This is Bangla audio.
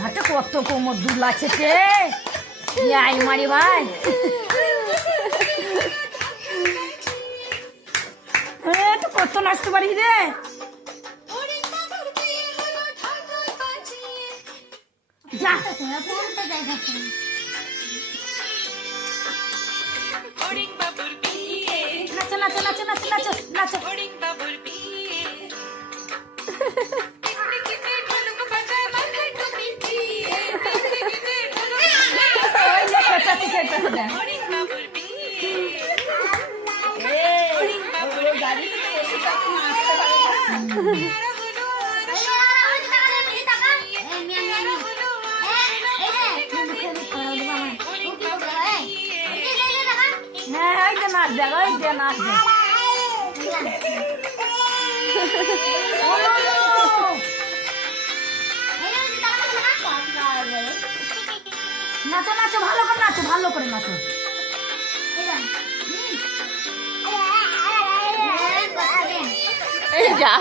হাতে কত কোমর দুলাচ্ছে কে আই মারি ভাই তো কত নাচতে পারি রে যা নাচো নাচো নাচো নাচো নাচো নাচো হ্যাঁ ওই যে নাচ দেখ ওই যে নাচ দেখ নাচো নাচো ভালো করে নাচো ভালো করে নাচো যা